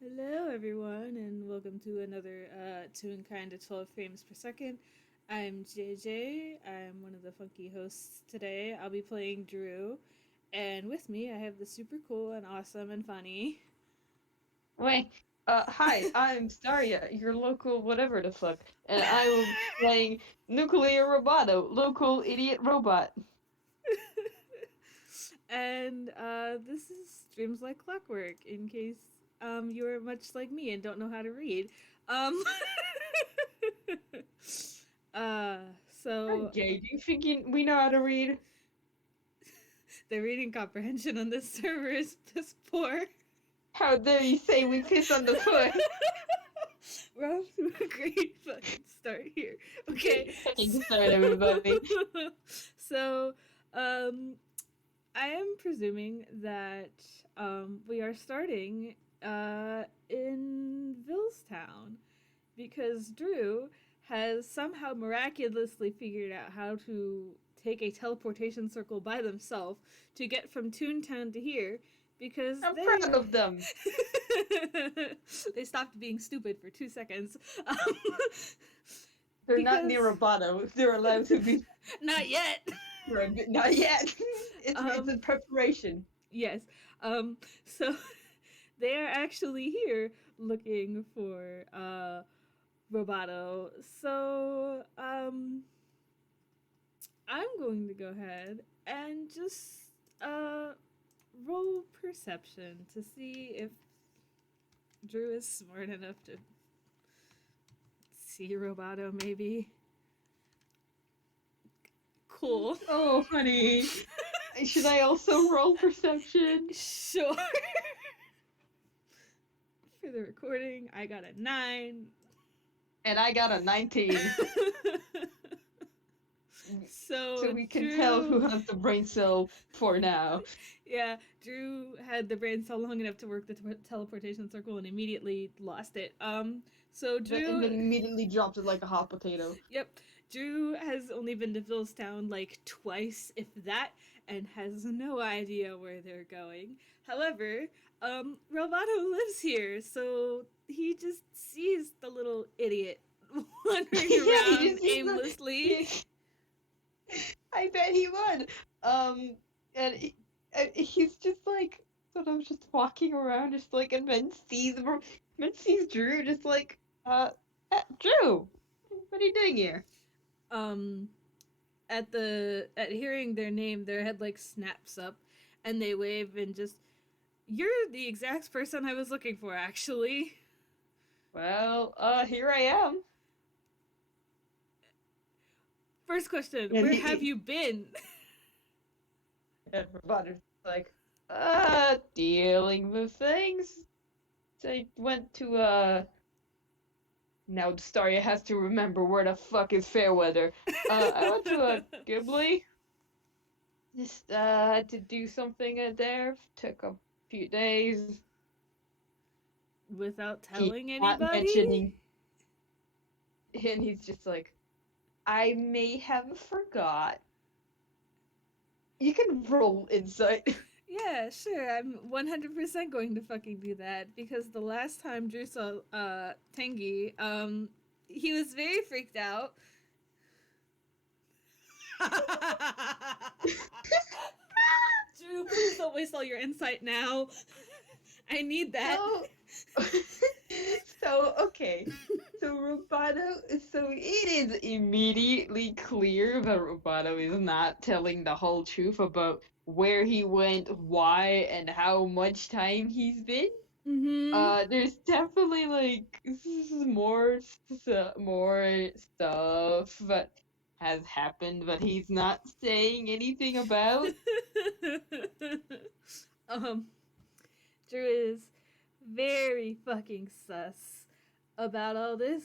Hello, everyone, and welcome to another Toonkind at 12 frames per second. I'm JayJay. I'm one of the funky hosts today. I'll be playing Drew, and with me, I have the super cool and awesome and funny. Wait, hi, I'm Staria, your local whatever the fuck, and I will be playing Nuclear Roboto, local idiot robot. And this is Streams Like Clockwork, in case you are much like me and don't know how to read. Um, so Okay, do you think we know how to read? the reading comprehension on this server is piss poor. How dare you say we piss on the foot? We're off to a great fucking start here. Okay, Okay, so, good start, everybody. so I am presuming that we are starting in Villestown because Drew has somehow miraculously figured out how to take a teleportation circle by themselves to get from Toontown to here because I'm proud they of them. they stopped being stupid for 2 seconds. They're not near Because Roboto. They're allowed to be. not yet. Not yet. It's a um, preparation. yes. So they are actually here looking for Roboto. So I'm going to go ahead and just roll perception to see if Drew is smart enough to see Roboto. Maybe. Cool. Oh, honey. Should I also roll perception? Sure. For the recording, I got a 9. And I got a 19. So So we can tell who Drew, has the brain cell for now. yeah, Drew had the brain cell long enough to work the teleportation circle and immediately lost it. So And then Drew, immediately dropped it like a hot potato. yep, Drew has only been to Villestown like twice, if that, and has no idea where they're going. However, Roboto lives here, so he just sees the little idiot wandering Yeah, he around just sees the. aimlessly. He, I bet he would. And he's just like sort of just walking around, just like, and then sees Drew, just like, Drew, what are you doing here? Um, at hearing their name, their head like snaps up, and they wave and just, "You're the exact person I was looking for, actually." Well, here I am. First question: And where have he, you been? and Roboto's like, dealing with things. So I went to now Staria has to remember where the fuck is Fairweather. I went to a Ghibli. Just had to do something there. Took a few days. Without He's telling not anybody? mentioning, and he's just like, I may have forgot. You can roll insight. Yeah, sure. I'm 100% going to fucking do that because the last time Drew saw Tengi, he was very freaked out. Drew, please don't waste all your insight now. I need that. So, so okay. So Roboto, so it is immediately clear that Roboto is not telling the whole truth about where he went, why, and how much time he's been. Mm-hmm. There's definitely like more stuff that has happened that he's not saying anything about. um, Drew is very fucking sus about all this,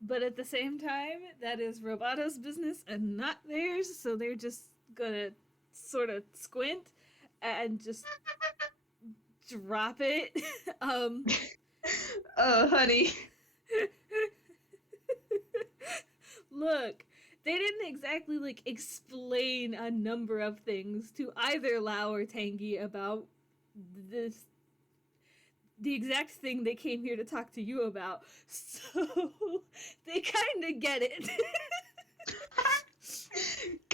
but at the same time, that is Roboto's business and not theirs, so they're just gonna sort of squint and just drop it. um, Oh, honey. Look, they didn't exactly like explain a number of things to either Lau or Tangy about this the exact thing they came here to talk to you about. So they kind of get it.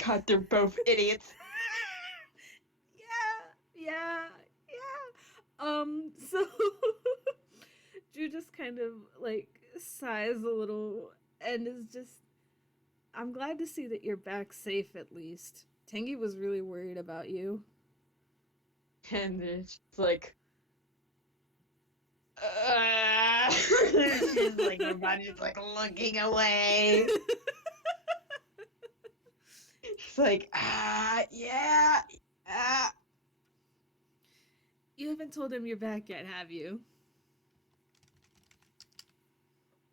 God, they're both idiots. Yeah. So Drew just kind of like sighs a little and is just, I'm glad to see that you're back safe at least. Tengi was really worried about you. And it's just like, she's like, her body's like looking away. She's like, yeah, You haven't told him you're back yet, have you?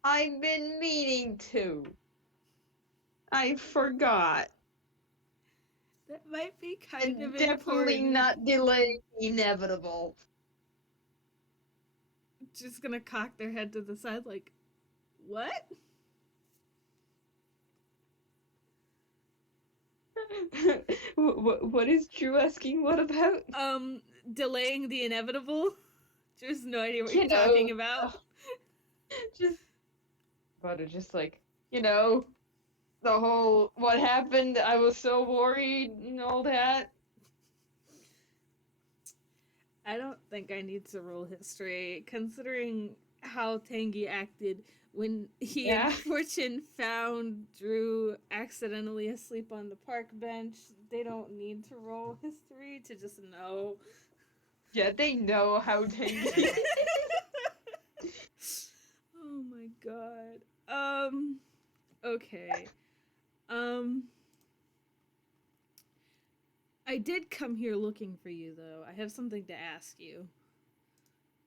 I've been meaning to. I forgot. That might be kind of Definitely important. not delaying the inevitable. Just gonna cock their head to the side like, what? What is Drew asking? What about? Delaying the inevitable? Just no idea what You you're know, talking about. just about it, just like, the whole what happened. I was so worried and all that. I don't think I need to roll history, considering how Tangy acted when he and Yeah, Fortune found Drew accidentally asleep on the park bench. They don't need to roll history to just know. yeah, they know how to. Oh my god. Okay. Um I did come here looking for you though. I have something to ask you.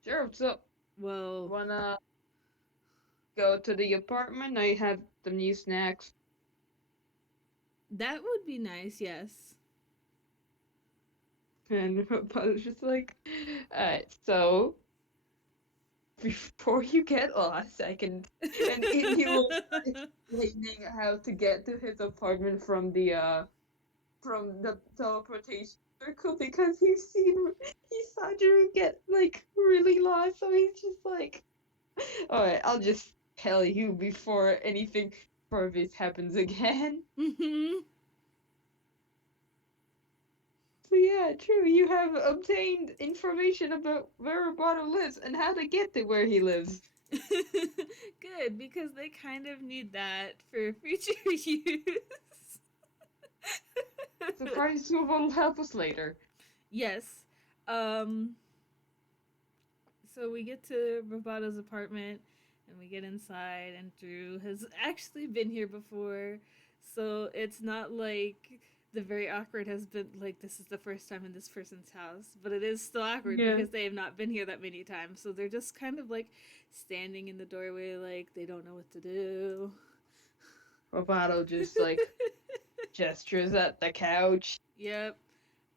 Sure. So, Well, wanna go to the apartment? I have some new snacks. that would be nice, yes. And Roboto's just like, alright, so before you get lost, I can. And he will explaining how to get to his apartment from the teleportation circle because he saw Drew get like really lost, so he's just like, alright, I'll just tell you before anything before this happens again. Mhm. So yeah, true. You have obtained information about where Roboto lives and how to get to where he lives. Good, because they kind of need that for future use. Surprise, you will help us later. Yes. Um so we get to Roboto's apartment and we get inside and Drew has actually been here before. So it's not like the very awkward has been like this is the first time in this person's house, but it is still awkward Yeah. because they have not been here that many times. So they're just kind of like standing in the doorway like they don't know what to do. Roboto just like gestures at the couch Yep.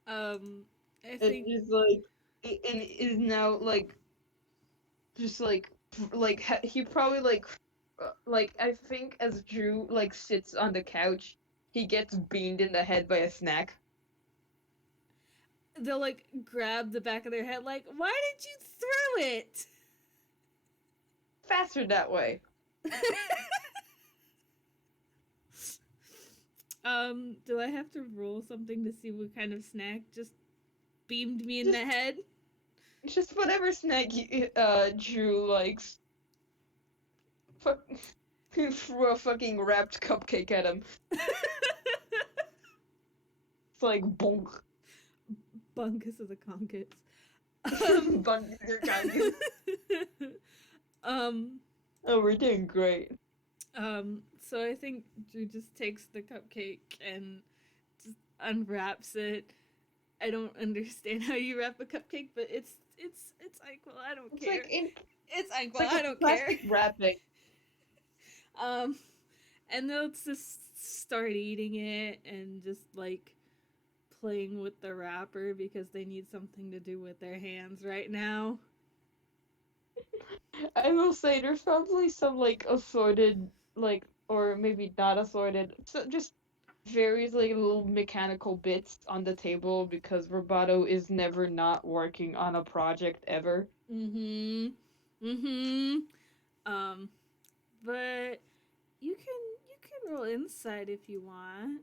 Um I and think is like, and is now like just like he probably like I think as Drew like sits on the couch, he gets beamed in the head by a snack. they'll like grab the back of their head like, "Why did you throw it?" Faster that way. Do I have to roll something to see what kind of snack just beamed me in Just the head? just whatever snack Drew likes. Fuck. Threw a fucking wrapped cupcake at him. It's like bonk. Bunkus of the conkus. Bun your congus. um, Oh, we're doing great. so I think Drew just takes the cupcake and just unwraps it. I don't understand how you wrap a cupcake, but it's Nyquil. I don't It's care. like in It's it's Nyquil. like I a don't care. plastic wrapping. Um, and they'll just start eating it and just like playing with the wrapper because they need something to do with their hands right now. I will say there's probably some like assorted like or maybe not assorted. So just various like little mechanical bits on the table because Roboto is never not working on a project ever. Mm-hmm. Mm-hmm. Um, but you can roll insight if you want.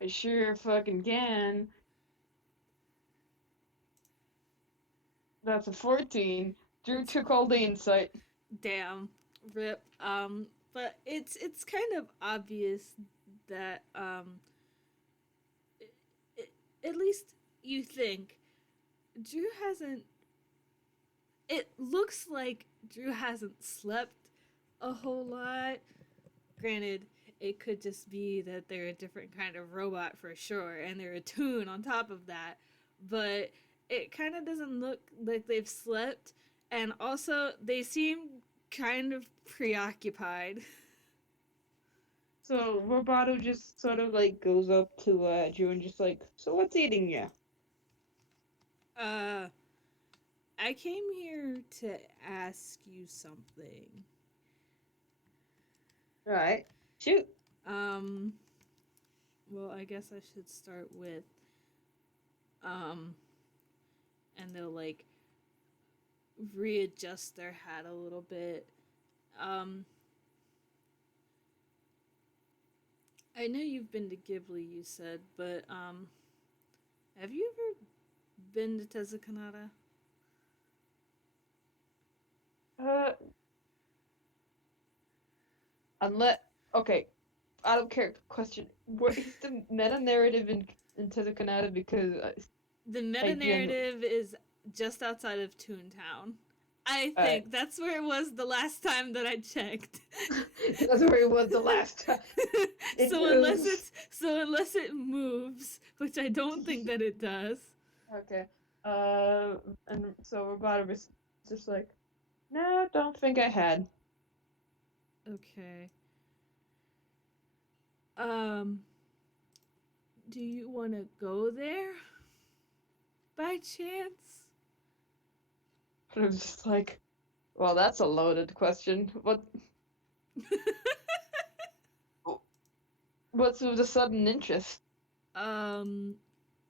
I sure fucking can. That's a 14. Drew It's took all the insight. damn rip. But it's kind of obvious that it, it, at least you think Drew hasn't. It looks like Drew hasn't slept a whole lot. Granted, it could just be that they're a different kind of robot for sure, and they're a tune on top of that. But it kind of doesn't look like they've slept, and also they seem kind of preoccupied. So Roboto just sort of like goes up to Drew and just like, so what's eating you? uh, I came here to ask you something. Alright. Shoot. Um, well, I guess I should start with um, and they'll like readjust their hat a little bit. Um, I know you've been to Ghibli, you said, but have you ever been to Tezukanata? Uh, unless okay, I don't care. Question: what is the meta narrative in Tezukanata? Because The I meta genuinely, narrative is just outside of Toontown. I alright. think that's where it was the last time that I checked. That's where it was the last time. It moves. So unless it moves, which I don't think that it does. Okay. And so Roboto was just like, no, don't think I had. Okay. Um, do you want to go there by chance? And I was just like, well, that's a loaded question. What's with the sudden interest? um,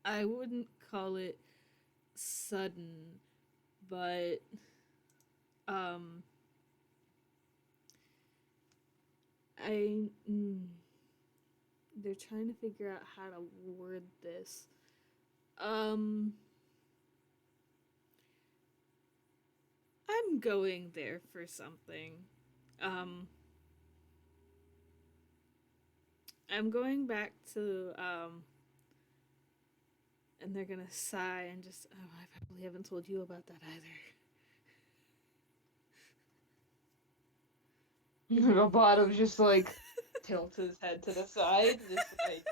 I wouldn't call it sudden, but um, I they're trying to figure out how to word this. Um, I'm going there for something. Um, I'm going back to and they're gonna sigh and just oh, I probably haven't told you about that Roboto just like tilts his head to the side, just like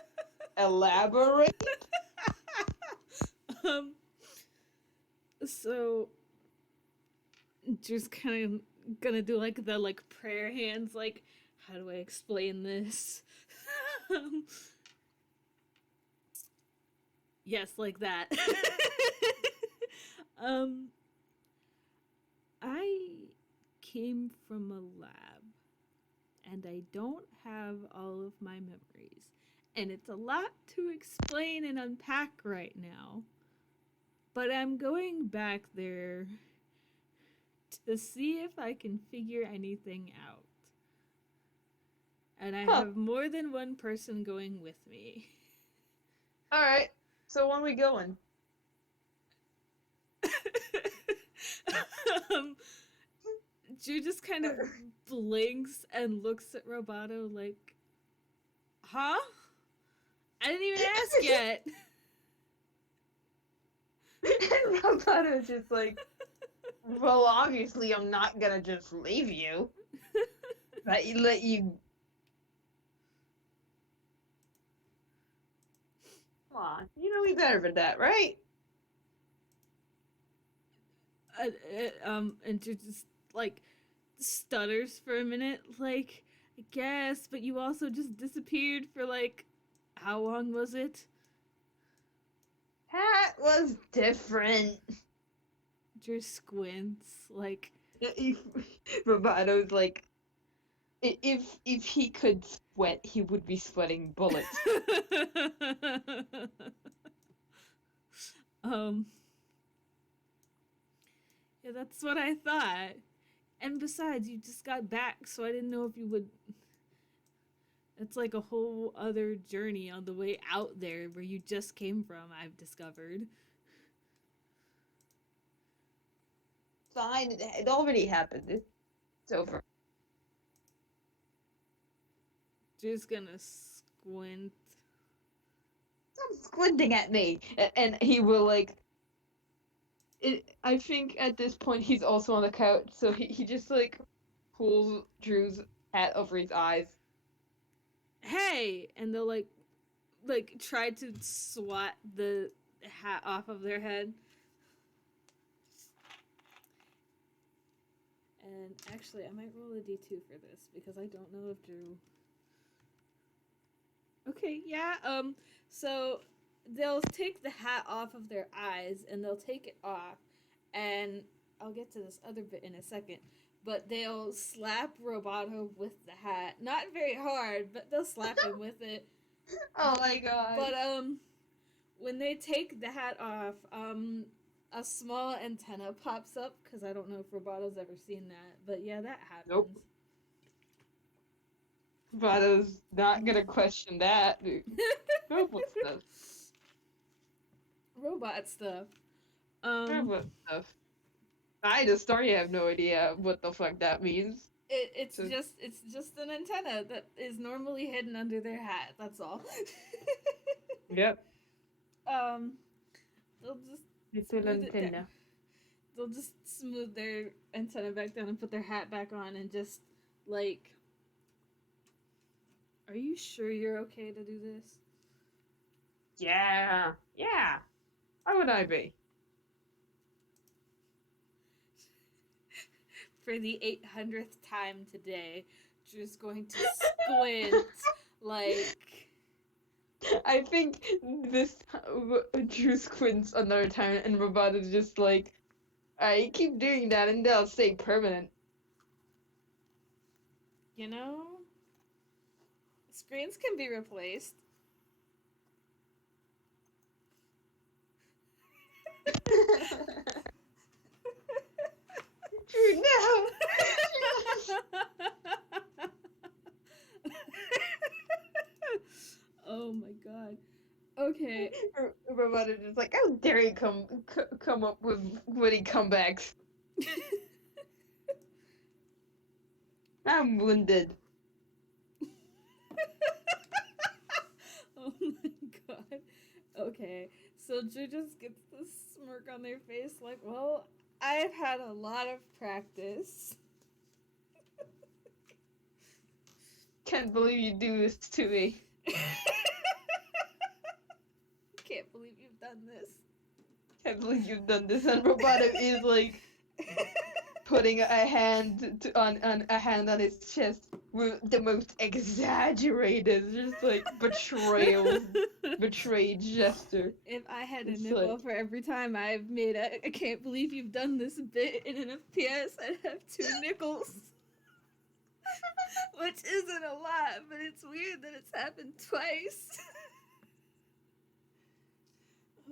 elaborate. either. So just kind of gonna do like the like prayer hands, like how do I explain this? um, yes, like that. um, I came from a lab and I don't have all of my memories. And it's a lot to explain and unpack right now. But I'm going back there to see if I can figure anything out. And I Huh. have more than one person going with me. All right. So when we going? um, Drew just kind of blinks and looks at Roboto like, huh? I didn't even ask yet. And Roboto's just like, well, obviously I'm not gonna just leave you. Let you. Come on, you know me better than that, right? And Drew just like stutters for a minute, like, I guess, but you also just disappeared for like, how long was it? That was different. Drew squints, like, Robato's like, If he could sweat, he would be sweating bullets. um, yeah, that's what I thought. And besides, you just got back, so I didn't know if you would. It's like a whole other journey on the way out there where you just came from, I've discovered. Fine, it already happened. It's over. Just gonna squint. Stop squinting at me. And he will like. I think at this point he's also on the couch, so he just like pulls Drew's hat over his eyes. Hey! And they'll like try to swat the hat off of their head. And actually, I might roll a d2 for this because I don't know if Drew. Okay, yeah. So they'll take the hat off of their eyes and they'll take it off, and I'll get to this other bit in a second. But they'll slap Roboto with the hat, not very hard, but they'll slap him with it. Oh my god. But when they take the hat off, a small antenna pops up because I don't know if Roboto's ever seen that, but yeah, that happens. Nope. Roboto's not gonna question that. Robot stuff. Robot stuff. Robot stuff. I just Staria have no idea what the fuck that means. It's just an antenna that is normally hidden under their hat. That's all. Yep. They'll just It's an antenna. They'll just smooth their antenna back down and put their hat back on and just like. Are you sure you're okay to do this? Yeah. Yeah. Why would I be? For the 800th time today, Drew's going to squint like. I think this Drew squints another time and Roboto's just like, I keep doing that and they'll stay permanent. You know, screens can be replaced. Drew, no! Oh my god. Okay. Roboto's just like, how dare you come up with witty comebacks. I'm wounded. Oh my god. Okay. So Drew just gets this smirk on their face like, well, I've had a lot of practice. Can't believe you do this to me. Can't believe you've done this. Can't believe you've done this. And Roboto is like putting a hand on a hand on his chest with the most exaggerated, just like betrayed gesture. If I had a It's nipple like- for every time I've made I can't believe you've done this bit in an FPS, I'd have 2 nickels. Which isn't a lot, but it's weird that it's happened twice.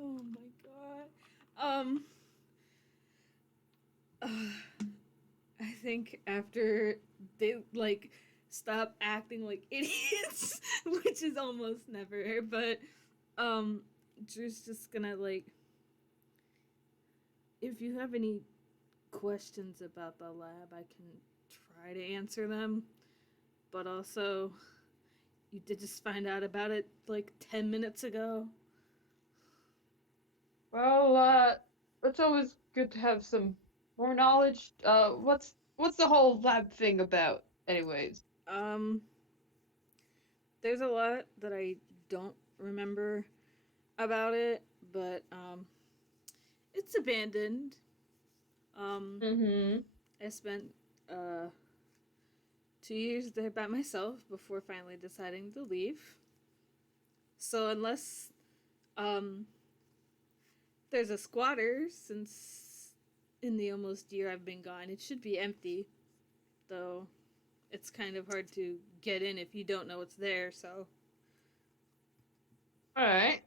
Oh my god. I think after they like stop acting like idiots, which is almost never, but Drew's just gonna like, if you have any questions about the lab, I can try to answer them, but also you did just find out about it like 10 minutes ago. Well, it's always good to have some more knowledge. What's the whole lab thing about, anyways? There's a lot that I don't remember about it, but it's abandoned. I spent 2 years there by myself before finally deciding to leave. So unless there's a squatter, since in the almost year I've been gone, it should be empty. Though it's kind of hard to get in if you don't know what's there, so. Alright.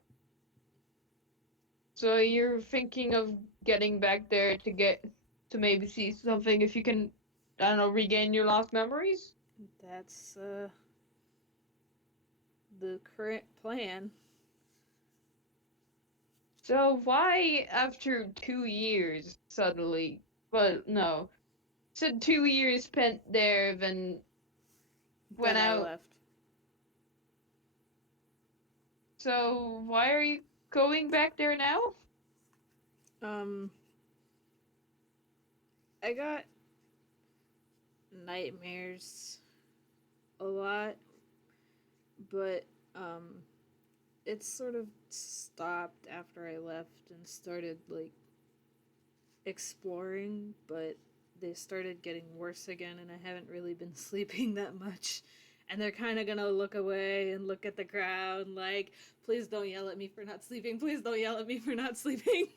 So you're thinking of getting back there to maybe see something if you can, I don't know, regain your lost memories? That's, the current plan. So why after 2 years suddenly? Well, no. So 2 years spent there, then went Then I out. left. So why are you going back there now? Um, I got nightmares a lot, but, it sort of stopped after I left and started, like, exploring, but they started getting worse again, and I haven't really been sleeping that much. And they're kind of gonna look away and look at the ground, like, please don't yell at me for not sleeping. Please don't yell at me for not sleeping.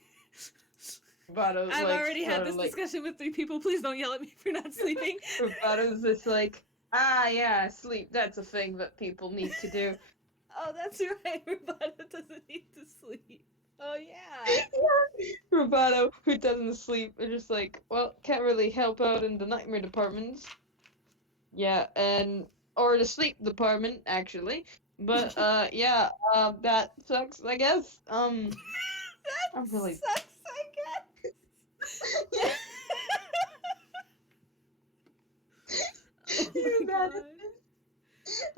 Robato's I've like, already had sort this of like, discussion with 3 people. Please don't yell at me for not sleeping. Robato's just like, ah, yeah, sleep. That's a thing that people need to do. Oh, that's right. Roboto doesn't need to sleep. Oh, yeah. Roboto, who doesn't sleep, are just like, well, can't really help out in the nightmare departments. Yeah, and or the sleep department actually. But yeah, that sucks, I guess. That I'm really sucks, I guess. Oh you my mad god. at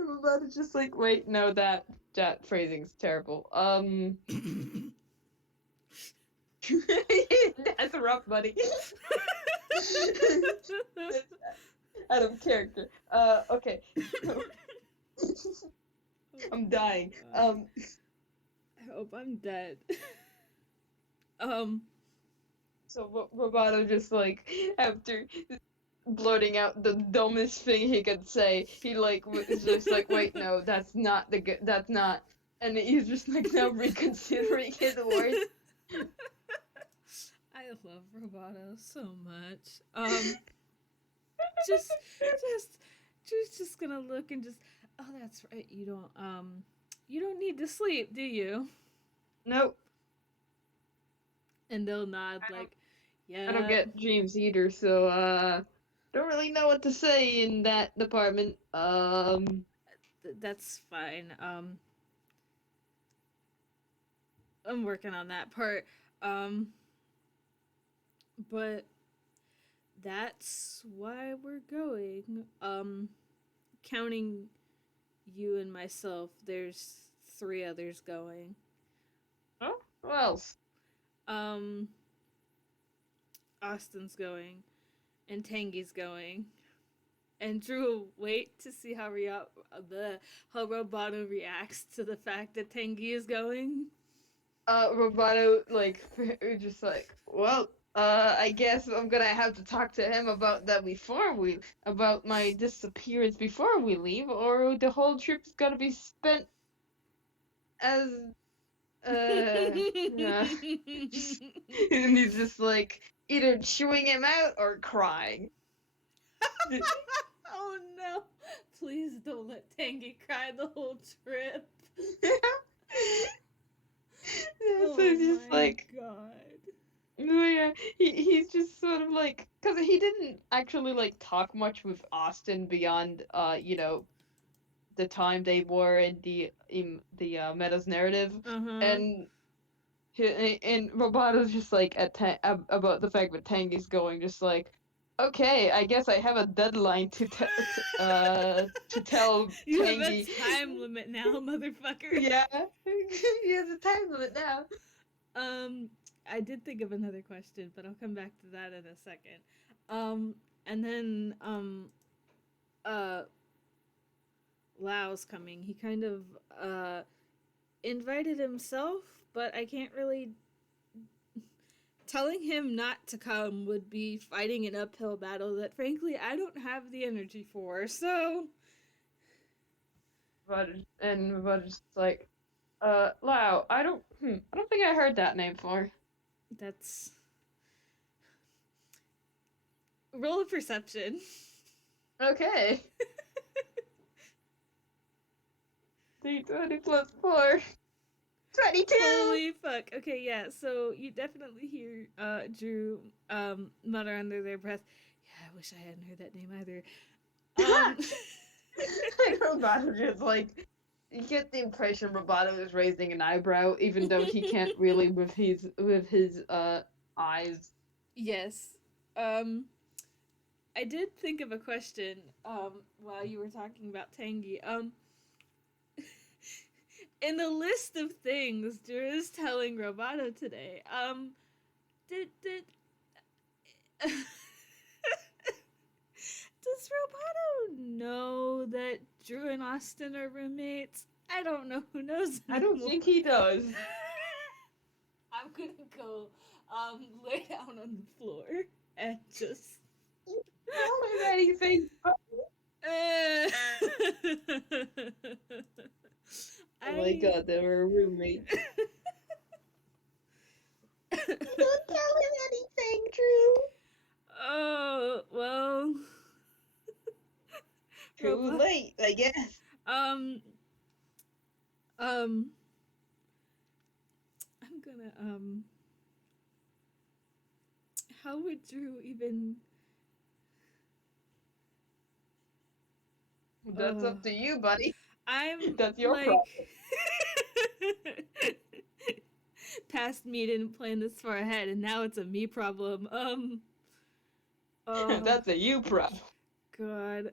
Roboto's just like, wait, no, that phrasing's terrible. That's rough, buddy. Out of character. Okay. I'm dying. I hope I'm dead. um, So Roboto just like after blurting out the dumbest thing he could say, he like was just like, wait, no, that's not the good. That's not. And he's just like now reconsidering his words. I love Roboto so much. Just gonna look and just, oh, that's right. You don't need to sleep, do you? Nope. And they'll nod I don't, like, I don't yeah, get dreams either, so don't really know what to say in that department. that's fine. I'm working on that part. Um, but that's why we're going. Counting you and myself, there's 3 others going. Oh, who else? Um, Austin's going, and Tangy's going, and Drew will wait to see how Roboto reacts to the fact that Tangy is going. Roboto, like, just like, well, I guess I'm gonna have to talk to him about that about my disappearance before we leave, or the whole trip's gonna be spent as, and he's just like, either chewing him out or crying. Oh no! Please don't let Tangy cry the whole trip. So Oh it's just my like, god. oh yeah, he's just sort of like, cause he didn't actually like talk much with Austin beyond the time they were in the meta's narrative, Uh huh. and and Roboto's just like about the fact that Tangy's going, just like, okay, I guess I have a deadline to tell You have a Tangy. time limit now, motherfucker. Yeah, he has a time limit now. Um, I did think of another question, but I'll come back to that in a second. Um, and then uh, Lau's coming. He kind of invited himself, but I can't really. Telling him not to come would be fighting an uphill battle that, frankly, I don't have the energy for. So, Roboto's just like, Lau, I don't think I heard that name before. that's roll of perception. Okay. 320 plus 4. 22! Holy fuck. Okay, yeah, so you definitely hear Drew mutter under their breath, yeah, I wish I hadn't heard that name either. Like Roboto just like you get the impression Roboto is raising an eyebrow, even though he can't really with his eyes. Yes. I did think of a question while you were talking about Tangy. In the list of things Drew is telling Roboto today, did does Roboto know that Drew and Austin are roommates? I don't know who knows I anymore. don't think he does. I'm gonna go lay down on the floor and just Tell him anything. Oh Oh my god, they were roommates. Don't tell him anything, Drew. Oh, well. Too late, I guess. I'm gonna, how would Drew even... That's up to you, buddy. I'm, That's your like... Past me didn't plan this far ahead, and now it's a me problem. That's a you problem. God,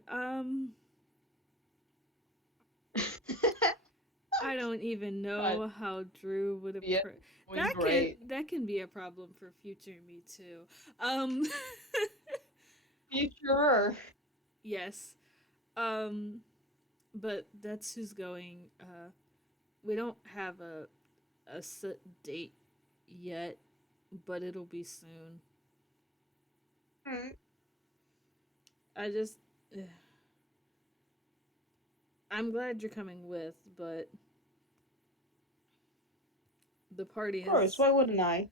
I don't even know how Drew would approach. That can be a problem for future me too. Future. Yes. But that's who's going. We don't have a set date yet, but it'll be soon. Mm. I just I'm glad you're coming with, but the party is... Of course, why wouldn't I?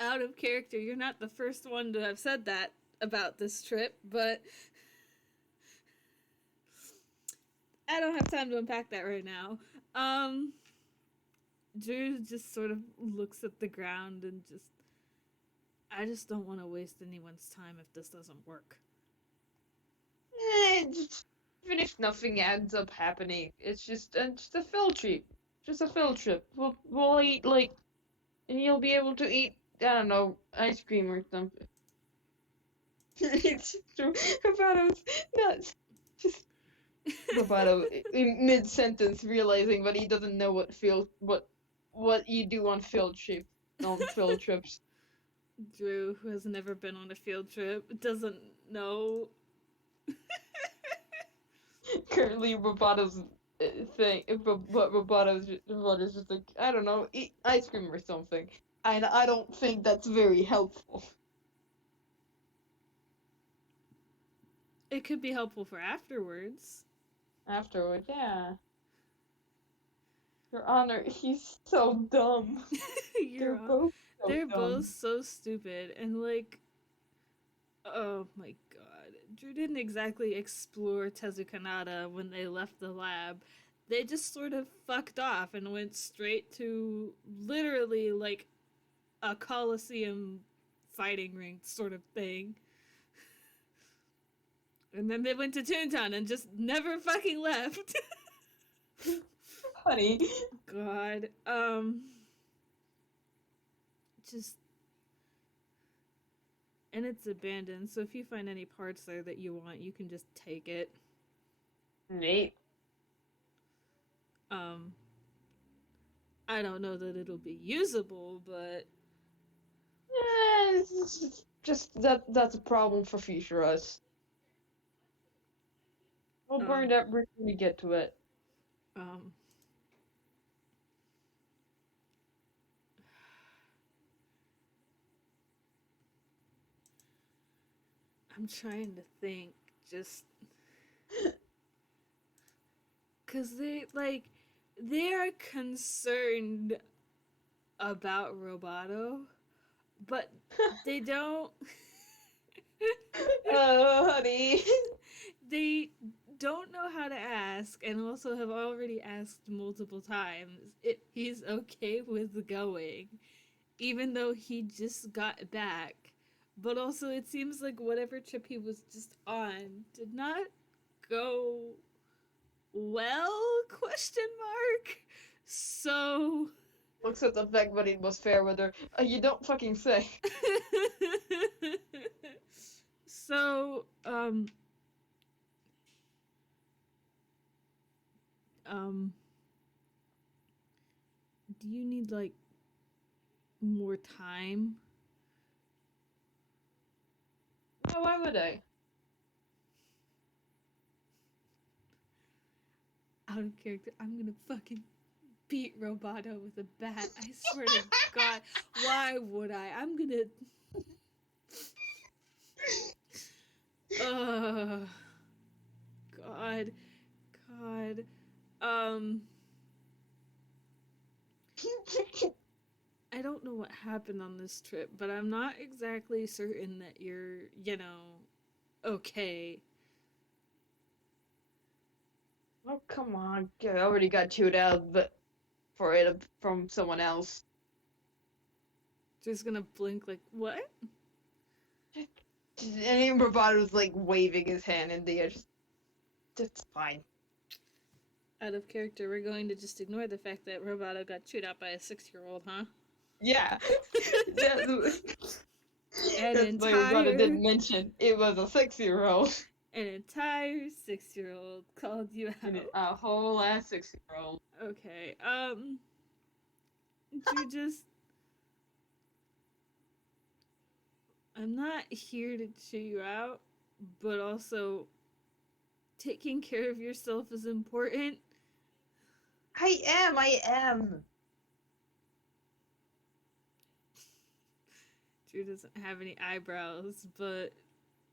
Out of character. You're not the first one to have said that about this trip, but I don't have time to unpack that right now. Drew just sort of looks at the ground and I just don't want to waste anyone's time if this doesn't work. Even if nothing ends up happening, it's just a field trip. Just a field trip. We'll eat and you'll be able to eat, I don't know, ice cream or something. It's true. Robato's nuts. Just Roboto in mid sentence realizing that he doesn't know what you do on field trips. Drew, who has never been on a field trip, doesn't know. Currently, Roboto's thing, but Roboto's just like, I don't know, eat ice cream or something. And I don't think that's very helpful. It could be helpful for afterwards. Afterward, yeah. Your Honor, he's so dumb. They're both so stupid, and oh my god. Drew didn't exactly explore Tezukanada when they left the lab. They just sort of fucked off and went straight to literally a Coliseum fighting ring sort of thing. And then they went to Toontown and just never fucking left. Funny. God. Just... And it's abandoned, so if you find any parts there that you want, you can just take it. Neat. I don't know that it'll be usable, but... Yeah, it's just that's a problem for future us. We'll burn that bridge when we get to it. I'm trying to think, just... Because they're concerned about Roboto, but they don't... Oh, honey. They don't know how to ask and also have already asked multiple times if he's okay with going, even though he just got back. But also, it seems like whatever trip he was just on did not go well? Question mark. So, Looks at the fact that it was fair with her. You don't fucking say. so, um, do you need like more time? No, why would I? Out of character, I'm gonna fucking beat Roboto with a bat. I swear to God, why would I? I'm gonna. Ugh. God. God. Um. I don't know what happened on this trip, but I'm not exactly certain that you're, okay. Oh, come on. I already got chewed out but for it from someone else. Just gonna blink like, what? And then Roboto was like waving his hand in the air. That's fine. Out of character, we're going to just ignore the fact that Roboto got chewed out by a 6-year-old, huh? Yeah. An That's why Roboto entire didn't mention it was a 6-year-old. an entire 6-year-old called you out. A whole ass 6-year-old. Okay. You just I'm not here to chew you out, but also taking care of yourself is important. I am. Drew doesn't have any eyebrows, but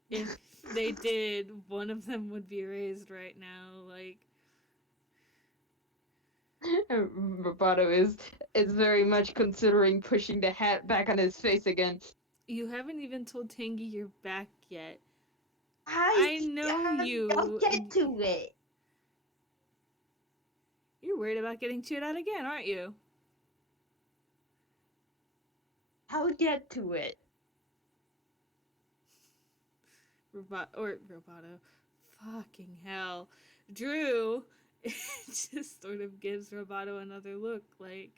if they did, one of them would be raised right now. Like, Roboto is very much considering pushing the hat back on his face again. you haven't even told Tangy you're back yet. I I know I'll you. get to it. You're worried about getting chewed out again, aren't you? I'll get to it. Roboto. Fucking hell. Drew just sort of gives Roboto another look like,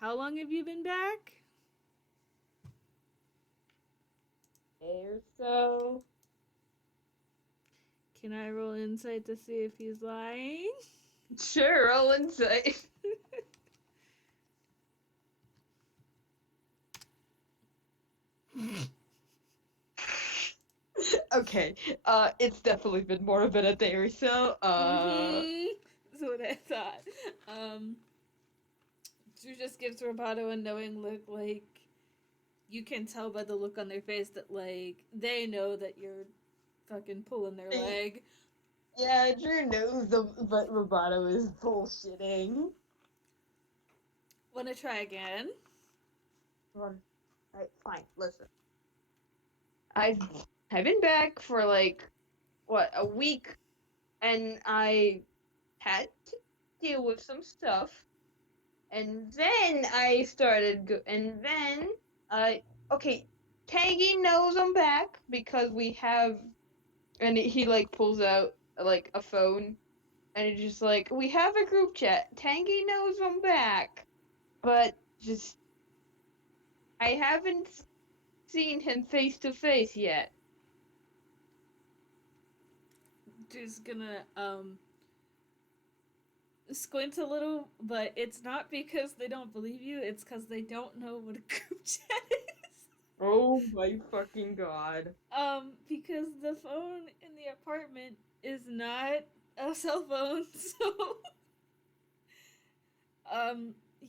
how long have you been back? Or so. Can I roll insight to see if he's lying? Sure, roll insight. Okay, it's definitely been more than a day or so. That's what I thought. Drew just gives Roboto a knowing look, like, you can tell by the look on their face that, like, they know that you're fucking pulling their leg. Yeah, Drew knows but Roboto is bullshitting. Wanna try again? Alright, fine, listen. I've been back for like, what, a week, and I had to deal with some stuff. And then I started, and then, okay, Tangy knows I'm back because we have, and he like pulls out like a phone, and it's just like, we have a group chat. Tangy knows I'm back, but just, I haven't seen him face to face yet. Drew's gonna, squint a little, but it's not because they don't believe you, it's because they don't know what a group chat is. Oh my fucking god. Because the phone in the apartment is not a cell phone, so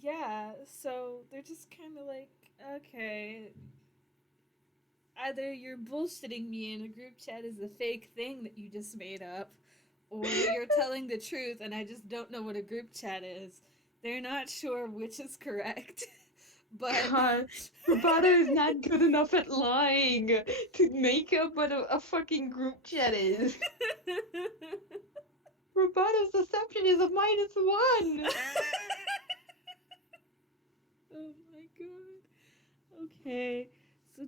yeah, so they're just kind of like, okay, either you're bullshitting me and a group chat is a fake thing that you just made up, or you're telling the truth and I just don't know what a group chat is. They're not sure which is correct. But God, Roboto is not good enough at lying to make up what a fucking group chat is. Roboto's deception is a -1. Oh my god. Okay. So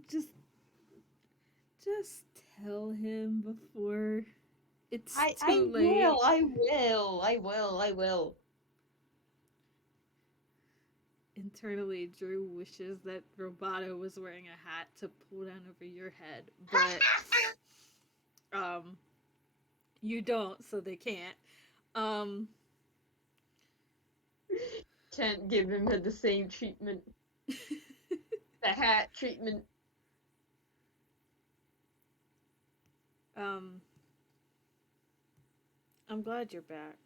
just tell him before it's I too late. will, I will. Internally, Drew wishes that Roboto was wearing a hat to pull down over your head, but you don't, so they can't. Um Can't give him the same treatment. The hat treatment. um I'm glad you're back.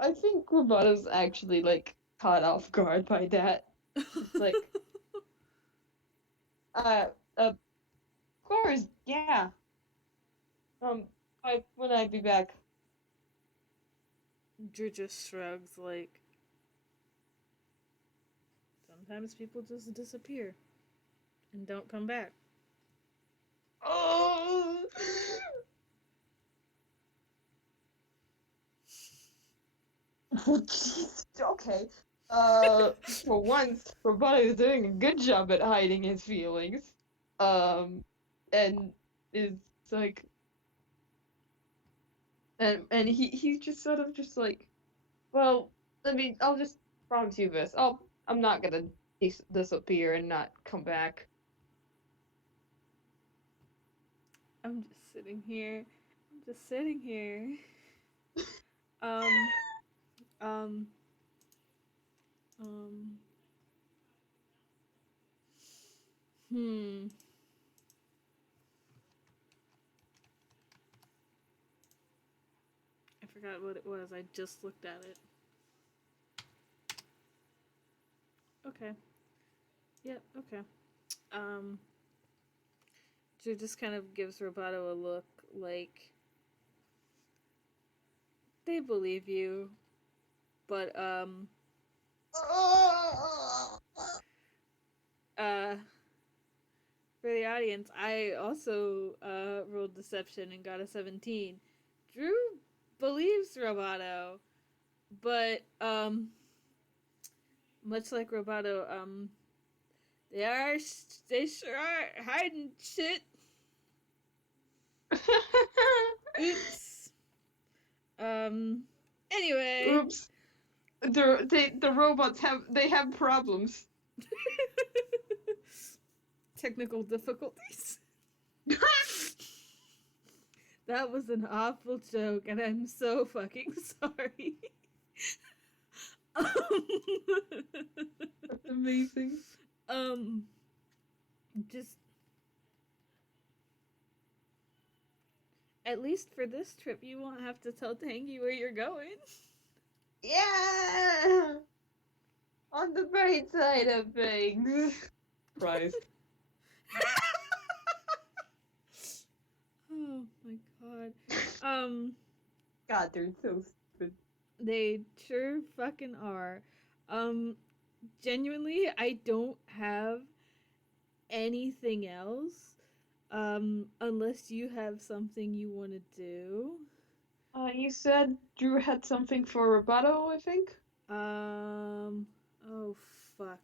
I think Roboto's actually like caught off guard by that. It's like, uh, of course, yeah. When I be back? Drew just shrugs like sometimes people just disappear and don't come back. Oh. Jeez. Okay. For once, Roboto is doing a good job at hiding his feelings. And is like, and he's just sort of just like, well, I'll just promise you this. I'm not gonna disappear and not come back. I'm just sitting here. I'm just sitting here. Um, um, um, hmm. I forgot what it was. I just looked at it. Okay. Yep, okay. Um, Drew just kind of gives Roboto a look like they believe you, but, uh, for the audience, I also rolled deception and got a 17. Drew believes Roboto, but much like Roboto, they sure are hiding shit. Oops. Anyway. Oops. The robots have problems. Technical difficulties. That was an awful joke, and I'm so fucking sorry. That's amazing. Just at least for this trip, you won't have to tell Tangy where you're going. Yeah. On the bright side of things. Christ. Oh my god. God, they're so stupid. They sure fucking are. Um, Genuinely, I don't have anything else. Unless you have something you want to do. You said Drew had something for Roboto, I think? Oh fuck.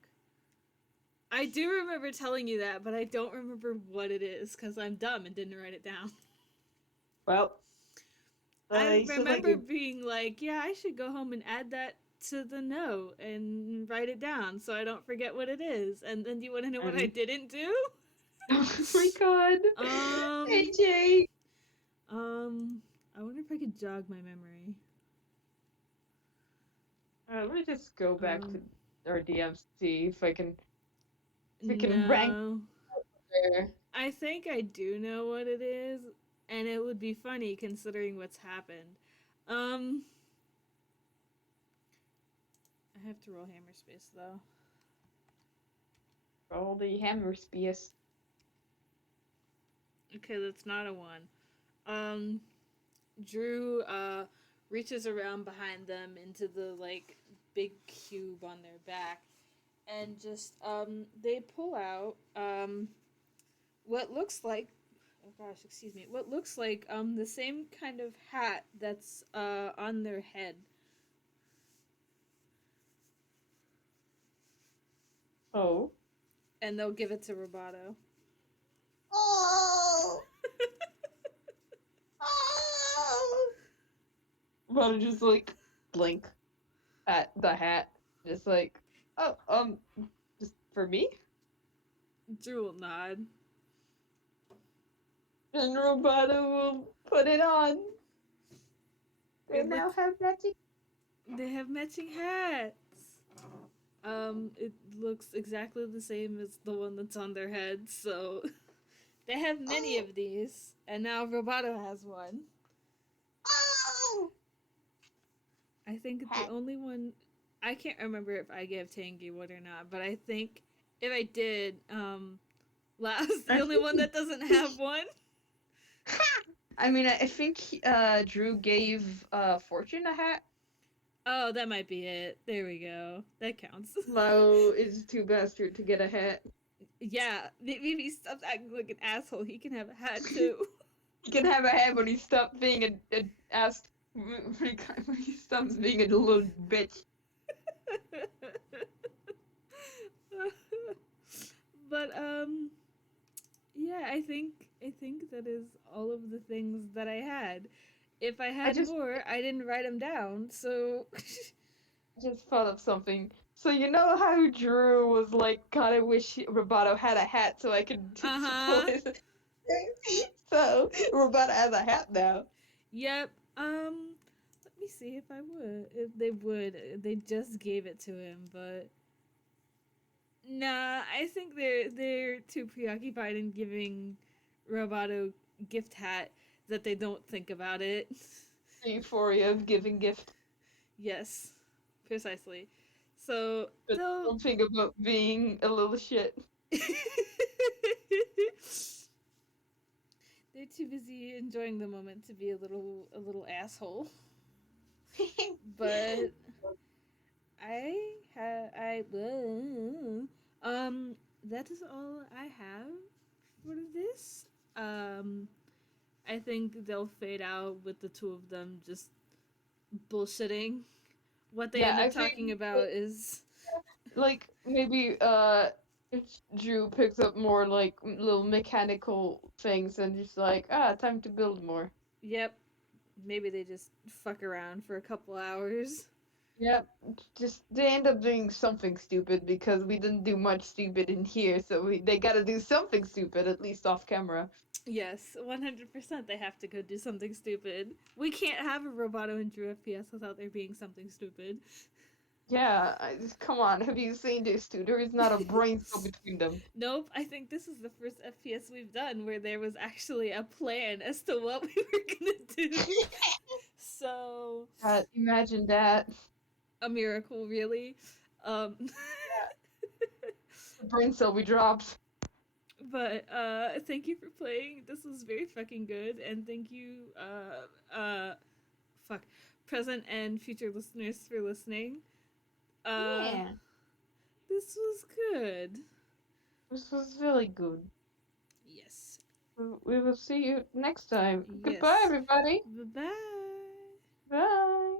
I do remember telling you that, but I don't remember what it is because I'm dumb and didn't write it down. Well, I he said like remember being like, yeah, I should go home and add that to the note and write it down so I don't forget what it is. And then do you want to know what I didn't do? Oh my god. Um, JayJay. I wonder if I could jog my memory. Let me just go back to our DMs, see if I can rank No. there. I think I do know what it is, and it would be funny considering what's happened. Um, I have to roll hammer space though. Roll the hammer space. Okay, that's not a one. Drew reaches around behind them into the like big cube on their back, and just they pull out what looks like, oh gosh, excuse me, what looks like the same kind of hat that's on their head. Oh. And they'll give it to Roboto. Oh. Oh. Roboto just like blink at the hat, just like, oh, just for me. Drew will nod. And Roboto will put it on. They It now looks- have matching. They have matching hats. It looks exactly the same as the one that's on their head, so they have many of these, and now Roboto has one. Oh. I think the only one, I can't remember if I gave Tangy one or not, but I think if I did, Lao's the only one that doesn't have one. I mean, I think Drew gave Fortune a hat. Oh, that might be it. There we go. That counts. Lao is too bastard to get a hat. Yeah, maybe if he stops acting like an asshole, he can have a hat too. He can have a hat when he stops being an ass. When he stops being a little bitch. But yeah, I think that is all of the things that I had. If I had more, I didn't write them down, so Just thought of something. So you know how Drew was like, God, I wish Roboto had a hat so I could Uh-huh. So Roboto has a hat now. Yep. Let me see if I would. If they would. They just gave it to him, but nah, I think they're too preoccupied in giving Roboto gift hat that they don't think about it. The euphoria of giving gift. Yes, precisely. So But don't think about being a little shit. They're too busy enjoying the moment to be a little asshole. But that is all I have for this. I think they'll fade out with the two of them just bullshitting. What they end up talking about is like maybe Drew picks up more like little mechanical things and just like, time to build more. yep. Maybe they just fuck around for a couple hours. Yep, just they end up doing something stupid because we didn't do much stupid in here, so they gotta do something stupid, at least off camera. Yes, 100% they have to go do something stupid. We can't have a Roboto and Drew FPS without there being something stupid. Yeah, come on, have you seen this too? There is not a brain cell between them. Nope, I think this is the first FPS we've done where there was actually a plan as to what we were gonna do. So... imagine that. A miracle, really. The brain cell we dropped. But thank you for playing. This was very fucking good, and thank you present and future listeners for listening. Yeah. This was good. This was really good. Yes. We will see you next time. Yes. Goodbye, everybody. Bye-bye. Bye.